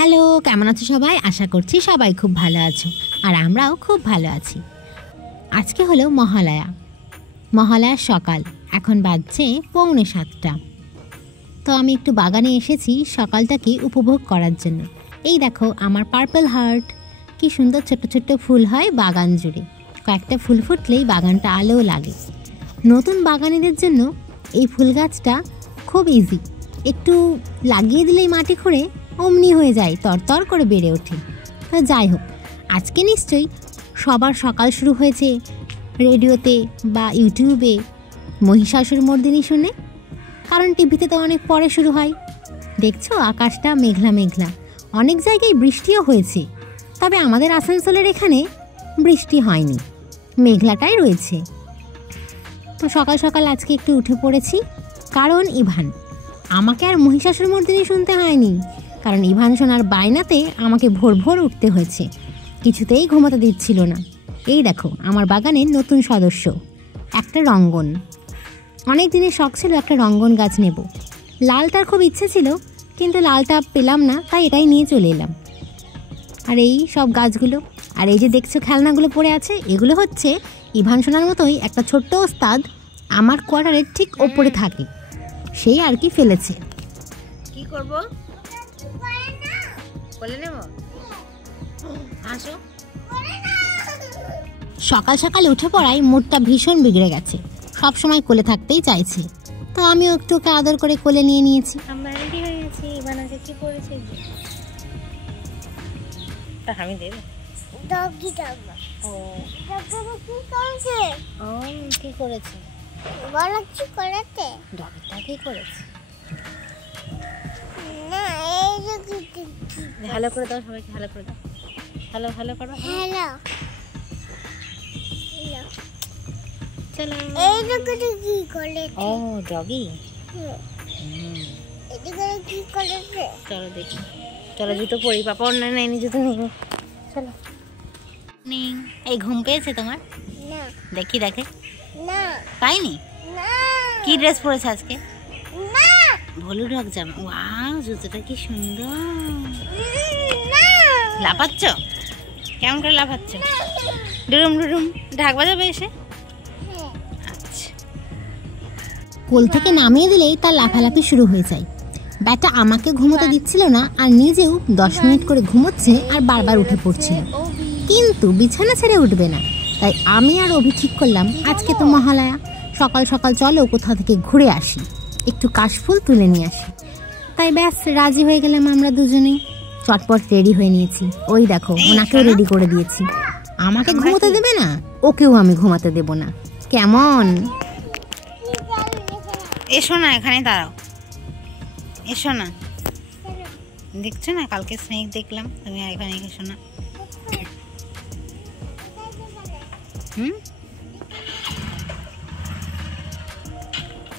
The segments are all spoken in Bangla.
হ্যালো, কেমন আছো সবাই? আশা করছি সবাই খুব ভালো আছো, আর আমরাও খুব ভালো আছি। আজকে হলো মহালয়ার সকাল, এখন বাজছে 6:45। তো আমি একটু বাগানে এসেছি সকালটাকে উপভোগ করার জন্য। এই দেখো আমার পার্পল হার্ট, কি সুন্দর ছোট্ট ছোট্ট ফুল হয় বাগান জুড়ে। কয়েকটা ফুল ফুটলেই বাগানটা আলোও লাগে। নতুন বাগানীদের জন্য এই ফুল গাছটা খুব ইজি, একটু লাগিয়ে দিলেই মাটি খুঁড়ে অমনি হয়ে যায়, তরতর করে বেড়ে ওঠে। তা যাই হোক, আজকে নিশ্চয়ই সবার সকাল শুরু হয়েছে রেডিওতে বা ইউটিউবে মহিষাসুর মর্দিনী শুনে, কারণ টিভিতে তো অনেক পরে শুরু হয়। দেখছো আকাশটা মেঘলা মেঘলা, অনেক জায়গায় বৃষ্টিও হয়েছে, তবে আমাদের আসানসোলের এখানে বৃষ্টি হয়নি, মেঘলাটাই রয়েছে। তো সকাল সকাল আজকে একটু উঠে পড়েছি, কারণ ইভান। আমাকে আর মহিষাসুর মর্দিনী শুনতে হয়নি, কারণ ইভান শোনার বায়নাতে আমাকে ভোর ভোর উঠতে হয়েছে, কিছুতেই ঘুমাতে দিচ্ছিল না। এই দেখো আমার বাগানের নতুন সদস্য, একটা রঙ্গন। অনেক দিনের শখ ছিল একটা রঙ্গন গাছ নেব, লালটার খুব ইচ্ছে ছিল, কিন্তু লালটা পেলাম না, তাই এটাই নিয়ে চলে এলাম। আর এই সব গাছগুলো, আর এই যে দেখছো খেলনাগুলো পড়ে আছে, এগুলো হচ্ছে ইভান শোনার মতোই একটা ছোট্ট ওস্তাদ আমার কোয়ার্টারের ঠিক ওপরে থাকে, সেই আর কি ফেলেছে। কি করব, বলে নেব, আসো। সকাল সকাল উঠে পড়ায় মুডটা ভীষণ বিগড়ে গেছে, সব সময় কোলে থাকতেই চাইছে, তো আমিও একটু আদর করে কোলে নিয়ে নিয়েছি। আমরা রেডি হয়ে গেছি। ইভানাকে কি করেছে? তা আমি দেব ডগি ডাকবা। ও ডগি কি করেছে? ও কি করেছে? বলো কি করেছে? ডগিটা কি করেছে? না এই যে কি ভালো করে দাও, সবাইকে ভালো করে দাও, হ্যালো হ্যালো করো, হ্যালো। চলো। এই ডগিটা কি করেছে? ও ডগি, এদিকে কি করেছে? চলো দেখি, চলো জুতো পরি, পাপা অন্য নেয়নি, জুতো নেই, চলো। এই ঘুম পেয়েছে তোমার? না দেখি দেখে, না পাইনি। না কি ড্রেস পরেছে আজকে? না ভলু রক জামা। ওয়াও, জুতোটা কি সুন্দর। না লাফাচ্ছ? কেমন করে লাফাচ্ছ? ডুরুম ডুরুম ঢাক বাজাবে এসে? আচ্ছা। কোল থেকে নামিয়ে দিলেই তার লাফালাফি শুরু হয়ে যায়। ব্যাটা আমাকে ঘুমোতে দিচ্ছিল না, আর নিজেও 10 মিনিট করে ঘুমোচ্ছে আর বারবার উঠে পড়ছিল, কিন্তু বিছানা ছেড়ে উঠবে না। তাই আমি আর অভি ঠিক করলাম, আজকে তো মহালয়া, সকাল সকাল চলো কোথা থেকে ঘুরে আসি, একটু কাশফুল তুলে নিয়ে আসি। তাই ব্যাস রাজি হয়ে গেলাম আমরা দুজনেই, চটপট রেডি হয়ে নিয়েছি। ওই দেখো ওনাকেও রেডি করে দিয়েছি। আমাকে ঘুমোতে দেবে না, ওকেও আমি ঘুমাতে দেব না। কেমন? এসো না, এখানে দাঁড়াও, এসো না। দেখছো না কালকে স্নেক দেখলাম, তুমি আর এখানে এসো না।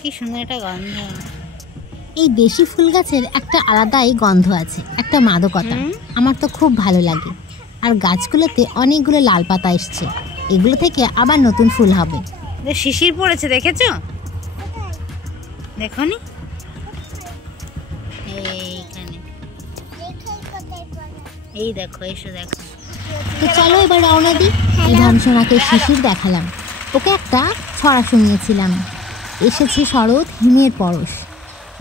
কি সুন্দর একটা গন্ধ। এই দেশি ফুল গাছের একটা আলাদাই গন্ধ আছে, একটা মাদকতা, আমার তো খুব ভালো লাগে। আর গাছগুলোতে অনেকগুলো লাল পাতা এসছে, এগুলো থেকে আবার নতুন ফুল হবে। শিশির পড়েছে, দেখেছো? দেখোনি? এইখানে, এই দেখো, এসো দেখো। তো চলো এবার রওনা দিই। ইভান সোনাকে শিশির দেখালাম, ওকে একটা ছড়া শুনিয়েছিলাম। এসেছে শরৎ হিমের পরশ,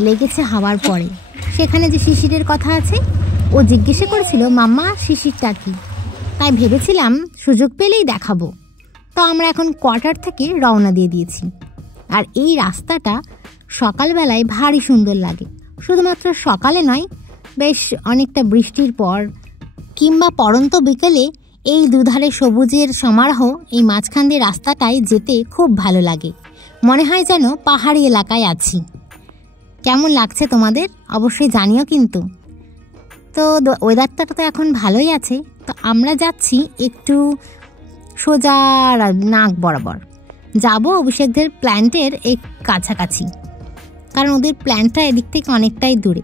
লেগেছে হাওয়ার পরে, সেখানে যে শিশিরের কথা আছে। ও জিজ্ঞেস করেছিল মাম্মা শিশিরটা কি, তাই ভেবেছিলাম সুযোগ পেলেই দেখাবো। তো আমরা এখন কোয়ার্টার থেকে রওনা দিয়ে দিয়েছি। আর এই রাস্তাটা সকালবেলায় ভারী সুন্দর লাগে, শুধুমাত্র সকালে নয়, বেশ অনেকটা বৃষ্টির পর কিংবা পড়ন্ত বিকেলে এই দুধারে সবুজের সমারোহ, এই মাঝখান দিয়ে রাস্তাটায় যেতে খুব ভালো লাগে, মনে হয় যেন পাহাড়ি এলাকায় আছি। কেমন লাগছে তোমাদের অবশ্যই জানিও কিন্তু। তো ওয়েদারটা তো এখন ভালোই আছে, তো আমরা যাচ্ছি একটু সোজা নাক বরাবর যাব অভিষেকদের প্ল্যান্টের এই কাছাকাছি, কারণ ওদের প্ল্যান্টটা এদিক থেকে অনেকটাই দূরে।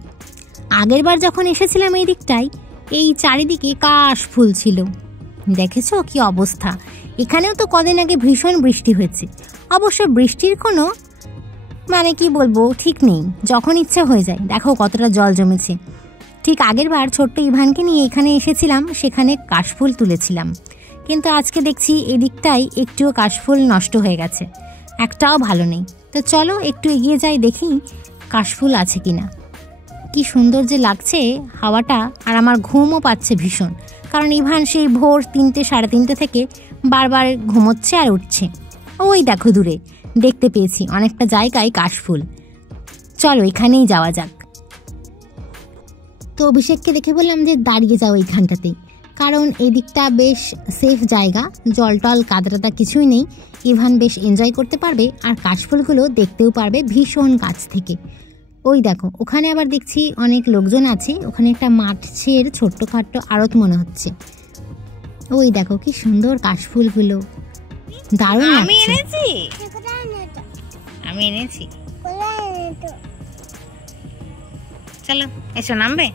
আগের বার যখন এসেছিলাম এই দিকটায়, এই চারিদিকে কাশ ফুল ছিল, দেখেছো কি অবস্থা। এখানেও তো কদিন আগে ভীষণ বৃষ্টি হয়েছে, অবশ্য বৃষ্টির কোনো মানে কি বলবো ঠিক নেই, যখন ইচ্ছে হয়ে যায়। দেখো কতটা জল জমেছে, ঠিক আগের বার ছোট্ট ইভানকে নিয়ে এখানে এসেছিলাম, সেখানে কাশফুল তুলেছিলাম, কিন্তু আজকে দেখছি এদিকটাই একটুও কাশফুল নষ্ট হয়ে গেছে, একটাও ভালো নেই। তো চলো একটু এগিয়ে যাই, দেখি কাশফুল আছে কিনা। কি সুন্দর যে লাগছে হাওয়াটা, আর আমার ঘুমও পাচ্ছে ভীষণ, কারণ ইভান সেই ভোর 3টে সাড়ে 3টে থেকে বারবার ঘুমোচ্ছে আর উঠছে। ওই দেখো দূরে দেখতে পেয়েছি অনেকটা জায়গায় কাশফুল। চলো এখানেই যাওয়া যাক। তো অভিষেককে দেখে বললাম যে দাঁড়িয়ে যাও এইখানটাতেই, কারণ এদিকটা বেশ সেফ জায়গা, জল টল কাদরাটা কিছুই নেই, ইভান বেশ এনজয় করতে পারবে আর কাশফুলগুলো দেখতেও পারবে ভীষণ কাছ থেকে। ওই দেখো ওখানে আবার দেখছি অনেক লোকজন আছে, ওখানে একটা মাছের ছোট্টখাট্ট আড়ত মনে হচ্ছে। ওই দেখো কি সুন্দর কাশফুলগুলো, দারুণ আমি লাগছে। এনেছি, কোথায় নেটো? আমি এনেছি। কোথায় নেটো? চলো এসো, নামবে।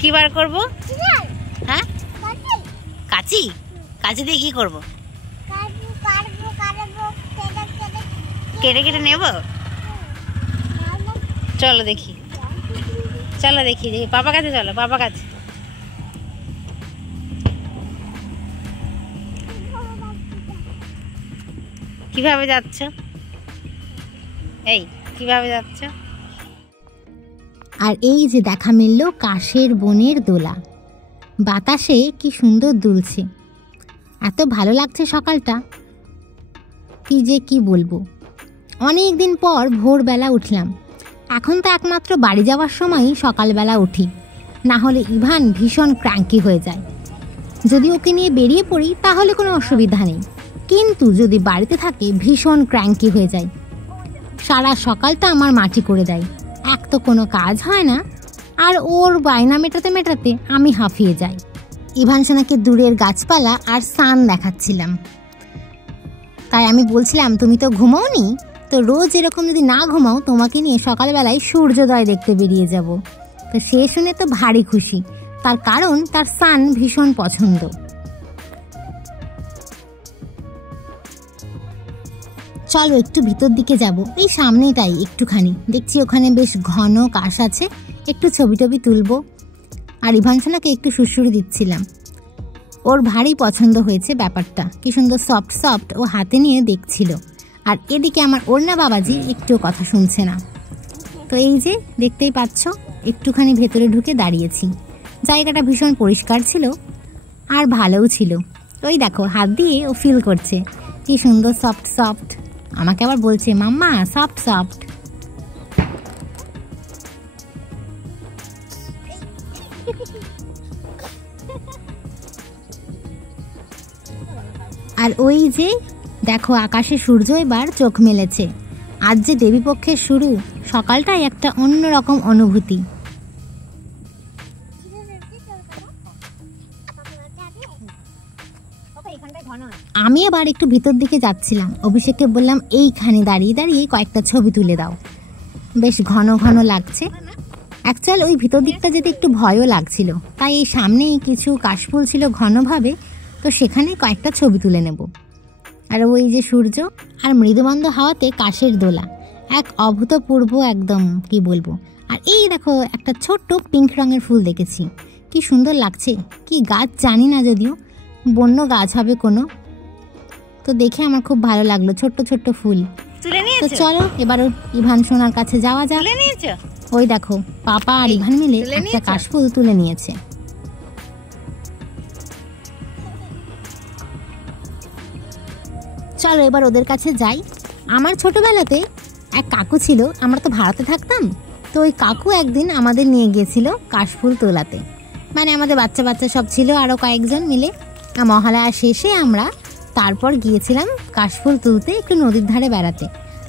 কি বার করবো? হ্যাঁ, কাঁচি। কাঁচি দিয়ে কি করবো? কেটে কেটে নেব। চলো দেখি, চলো দেখি দেখি পাপা কাছে, চলো পাপা কাছে। কিভাবে যাচ্ছ? এই কিভাবে যাচ্ছ? আর এই যে দেখা মিলল কাশের বনের দোলা, বাতাসে কি সুন্দর দুলছে, এত ভালো লাগছে সকালটা, কি যে কি বলবো। অনেক দিন পর ভোরবেলা উঠলাম, এখন তো একমাত্র বাড়ি যাওয়ার সময়ই সকালবেলা উঠি, না হলে ইভান ভীষণ ক্র্যাঙ্কি হয়ে যায়। যদি ওকে নিয়ে বেরিয়ে পড়ি তাহলে কোনো অসুবিধা নেই, কিন্তু যদি বাড়িতে থাকে ভীষণ ক্র্যাঙ্কি হয়ে যায়, সারা সকালটা আমার মাটি করে দেয়, এক তো কোনো কাজ হয় না, আর ওর বায়না মেটাতে মেটাতে আমি হাঁফিয়ে যাই। ইভান সোনাকে দূরের গাছপালা আর সান দেখাচ্ছিলাম, তাই আমি বলছিলাম তুমি তো ঘুমাওনি, তো রোজ এরকম যদি না ঘুমাও তোমাকে নিয়ে সকালবেলায় সূর্যোদয় দেখতে বেরিয়ে যাব। তো সে শুনে তো ভারী খুশি, তার কারণ তার সান ভীষণ পছন্দ। চলো একটু ভিতর দিকে যাব, এই সামনেটাই একটুখানি দেখছি ওখানে বেশ ঘন কাশ আছে, একটু ছবি টবি তুলবো। আর ইভান সোনাকে একটু সুড়সুড়ি দিচ্ছিলাম, ওর ভারী পছন্দ হয়েছে ব্যাপারটা, কি সুন্দর সফট সফট ও হাতে নিয়ে দেখছিল। আর এদিকে আমার ওড়না বাবাজি একটু কথা শুনছে না। তো এই যে দেখতেই পাচ্ছ একটুখানি ভেতরে ঢুকে দাঁড়িয়েছি, জায়গাটা ভীষণ পরিষ্কার ছিল আর ভালোও ছিল। ওই দেখো হাত দিয়ে ও ফিল করছে কি সুন্দর সফট সফট, আমাকে আবার বলছে মাম্মা সফট সফট। আর ওই যে দেখো আকাশে সূর্য এবার চোখ মেলেছে, আজ যে দেবীপক্ষের শুরু, সকালটাই একটা অন্যরকম অনুভূতি। আমি আবার একটু ভিতর দিকে যাচ্ছিলাম, অভিষেককে বললাম এইখানে দাঁড়িয়ে দাঁড়িয়ে কয়েকটা ছবি তুলে দাও, বেশ ঘন ঘন লাগছে। অ্যাকচুয়াল ওই ভিতর দিকটা যেতে একটু ভয়ও লাগছিল, তাই এই সামনেই কিছু কাশফুল ছিল ঘনভাবে, তো সেখানে কয়েকটা ছবি তুলে নেব। আর ওই যে সূর্য আর মৃদুমন্দ হাওয়াতে কাশের দোলা, এক অভূতপূর্ব একদম কি বলবো। আর এই দেখো একটা ছোট্ট পিঙ্ক রঙের ফুল দেখেছি, কি সুন্দর লাগছে, কি গাছ জানি না, যদিও বন্য গাছ হবে কোনো, তো দেখে আমার খুব ভালো লাগলো, ছোট্ট ছোট্ট ফুল। তো চলো এবার ইভান সোনার কাছে যাওয়া যাক। ওই দেখো পাপা আর ইভান মিলে একটা কাশফুল তুলে নিয়েছে। চলো এবার ওদের কাছে যাই। আমার ছোটবেলাতে এক কাকু ছিল, আমরা তো ভাড়াতে থাকতাম, তো ওই কাকু একদিন আমাদের নিয়ে গিয়েছিল কাশফুল তোলাতে, মানে আমাদের বাচ্চা বাচ্চা সব ছিল আরও কয়েকজন মিলে। মহালয়া শেষে আমরা তারপর গিয়েছিলাম কাশফুল তুলতে, একটু নদীর ধারে বেড়াতে।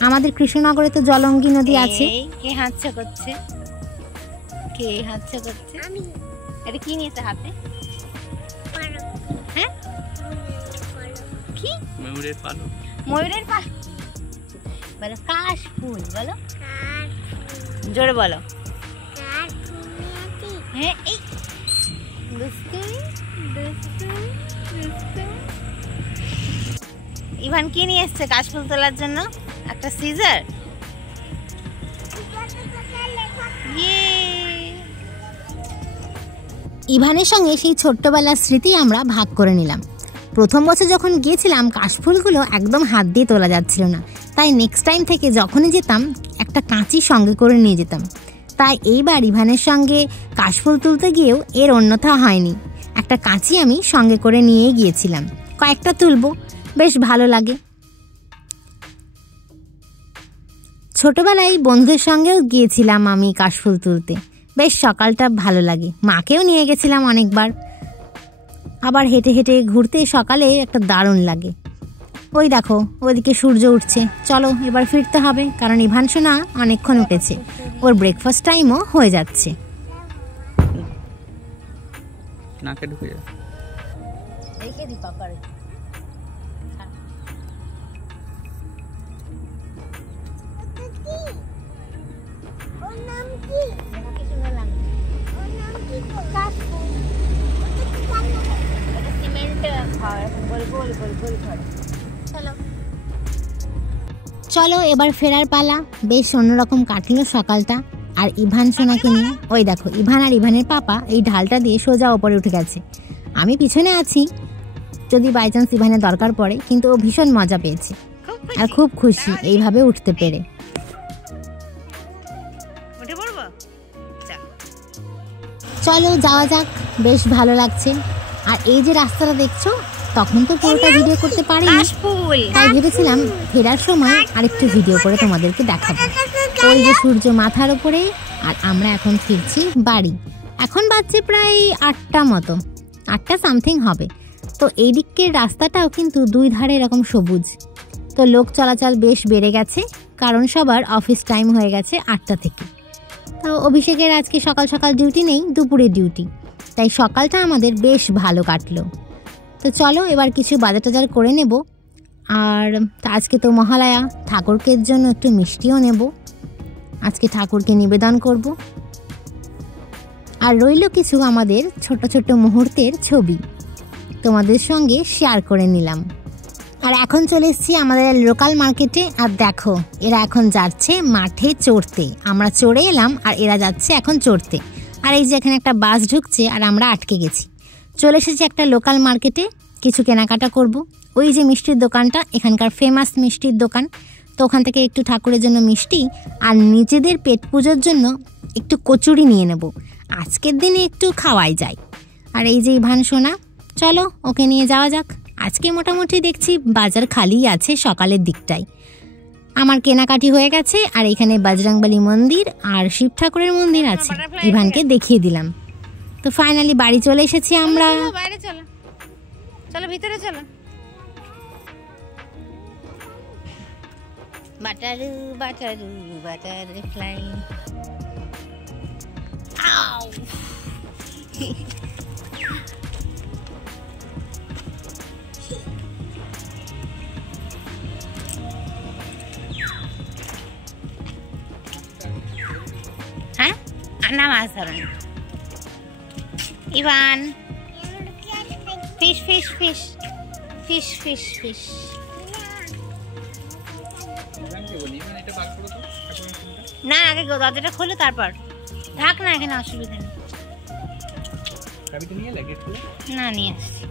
আমাদের কৃষ্ণনগরে তো জলঙ্গি নদী আছে। কে হাতছা করছে? কে হাতছা করছে? আমি। এটা কি নিয়েছে হাতে? হ্যাঁ কি? ময়ূরের পালক। ময়ূরের পালক বলো, কাশফুল বলো, জোরে বলো। হ্যাঁ এই ইভান কি নিয়ে এসছে কাশফুল তোলার জন্য? একটা সিজার। ইভানের সঙ্গে সেই ছোট্টবেলার স্মৃতি আমরা ভাগ করে নিলাম। প্রথম বছর যখন গিয়েছিলাম কাশফুলগুলো একদম হাত দিয়ে তোলা যাচ্ছিল না, তাই নেক্সট টাইম থেকে যখনই যেতাম একটা কাঁচি সঙ্গে করে নিয়ে যেতাম। তাই এইবার ইভানের সঙ্গে কাশফুল তুলতে গিয়েও এর অন্যথা হয়নি, একটা কাঁচি আমি সঙ্গে করে নিয়ে গিয়েছিলাম। কয়েকটা তুলবো, বেশ ভালো লাগে। ছোটবেলায় বন্ধুদের সঙ্গেও গিয়েছিলাম আমি কাশফুল তুলতে, বেশ সকালটা ভালো লাগে। মাকেও নিয়ে গেছিলাম অনেকবার। আবার হেঁটে হেঁটে ঘুরতে সকালে একটা দারুণ লাগে। ওই দেখো ওইদিকে সূর্য উঠছে। চলো এবার ফিরতে হবে, কারণ ইভান সোনা অনেকক্ষণ উঠেছে, ওর ব্রেকফাস্ট টাইমও হয়ে যাচ্ছে। নাকে ঢুকে যায়। ওর নাম কি? ওর নাম কি? কাশফুল। চলো এবার ফেরার পালা। বেশ অন্যরকম কাটলো সকালটা। আর ইভান সোনাকে নিয়ে ওই দেখো ইভান আর ইভানের পাপা এই ঢালটা দিয়ে সোজা ওপরে উঠে গেছে। আমি পিছনে আছি যদি বাই চান্স ইভানের দরকার পড়ে, কিন্তু ও ভীষণ মজা পেয়েছে আর খুব খুশি এইভাবে উঠতে পেরে। চলো যাওয়া যাক, বেশ ভালো লাগছে। আর এই যে রাস্তাটা দেখছো, তখন তো পুরোটা ভিডিও করতে পারিনি, তাই ভেবেছিলাম ফেরার সময় আরেকটু ভিডিও করে তোমাদেরকে দেখাবো। ওই যে সূর্য মাথার উপরে, আর আমরা এখন ফিরছি বাড়ি। এখন বাজছে প্রায় 8টা মতো, 8টা সামথিং হবে। তো এই দিকের রাস্তাটাও কিন্তু দুই ধারে এরকম সবুজ। তো লোক চলাচল বেশ বেড়ে গেছে, কারণ সবার অফিস টাইম হয়ে গেছে 8টা থেকে। তো অভিষেকের আজকে সকাল সকাল ডিউটি নেই, দুপুরে ডিউটি, তাই সকালটা আমাদের বেশ ভালো কাটলো। তো চলো এবার কিছু বাজার টাজার করে নেব। আর আজকে তো মহালয়া, ঠাকুরকে জন্য একটু মিষ্টিও নেব, আজকে ঠাকুরকে নিবেদন করব। আর রইল কিছু আমাদের ছোট ছোট মুহূর্তের ছবি, তোমাদের সঙ্গে শেয়ার করে নিলাম। আর এখন চলে এসেছি আমাদের লোকাল মার্কেটে। আর দেখো এরা এখন যাচ্ছে মাঠে চড়তে, আমরা চড়ে এলাম আর এরা যাচ্ছে এখন চড়তে। আর এই যে এখানে একটা বাস ঢুকছে আর আমরা আটকে গেছি। চলে এসেছি একটা লোকাল মার্কেটে, কিছু কেনাকাটা করব। ওই যে মিষ্টির দোকানটা এখানকার ফেমাস মিষ্টির দোকান, তো ওখান থেকে একটু ঠাকুরের জন্য মিষ্টি আর নিজেদের পেট পুজোর জন্য একটু কচুরি নিয়ে নেব, আজকের দিনে একটু খাওয়াই যায়। আর এই যে ইভান সোনা, চলো ওকে নিয়ে যাওয়া যাক। আজকে মোটামুটি দেখছি বাজার খালিই আছে সকালের দিকটাই। আমার কেনাকাটি হয়ে গেছে। আর এখানে বজরংবলী মন্দির আর শিব ঠাকুরের মন্দির আছে, ইভানকে দেখিয়ে দিলাম। তো ফাইনালি বাড়ি চলে এসেছি আমরা। বাইরে চলো, চলো ভিতরে চলো। বাটারু বাটারু বাটারফ্লাই। আউ হ্যাঁ না মাছ ধরেন। ইভান fish fish fish fish fish fish. না আগে দরজাটা খোলো, তারপর থাক না, এখানে অসুবিধা নেই। না নিয়ে আসছি।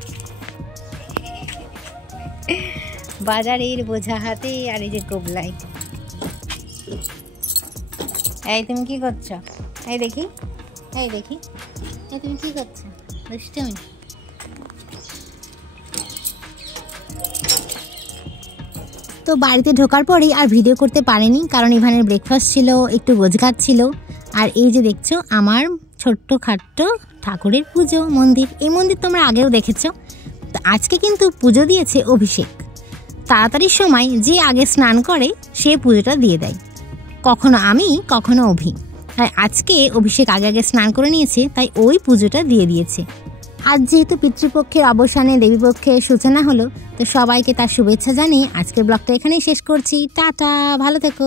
বাজারের বোঝা হাতে আর এই যে কোবলাই। এই তুমি কি করছো? এই দেখি, এই দেখি, এই তুমি কি করছো? দুষ্টুমি। তো বাড়িতে ঢোকার পরেই আর ভিডিও করতে পারিনি, কারণ ইভানের ব্রেকফাস্ট ছিল, একটু গোছগাছ ছিল। আর এই যে দেখছো আমার ছোট্ট খাট্ট ঠাকুরের পুজো মন্দির, এই মন্দির তোমরা আগেও দেখেছো। তো আজকে কিন্তু পুজো দিয়েছে অভিষেক। তাড়াতাড়ির সময় যে আগে স্নান করে সে পুজোটা দিয়ে দেয়, কখনো আমি কখনো অভি। তাই আজকে অভিষেক আগে আগে স্নান করে নিয়েছে, তাই ওই পুজোটা দিয়ে দিয়েছে। আজ যেহেতু পিতৃপক্ষের অবসানে দেবীপক্ষের সূচনা হলো, তো সবাইকে তার শুভেচ্ছা জানিয়ে আজকের ব্লগটা এখানেই শেষ করছি। টাটা, ভালো থেকো।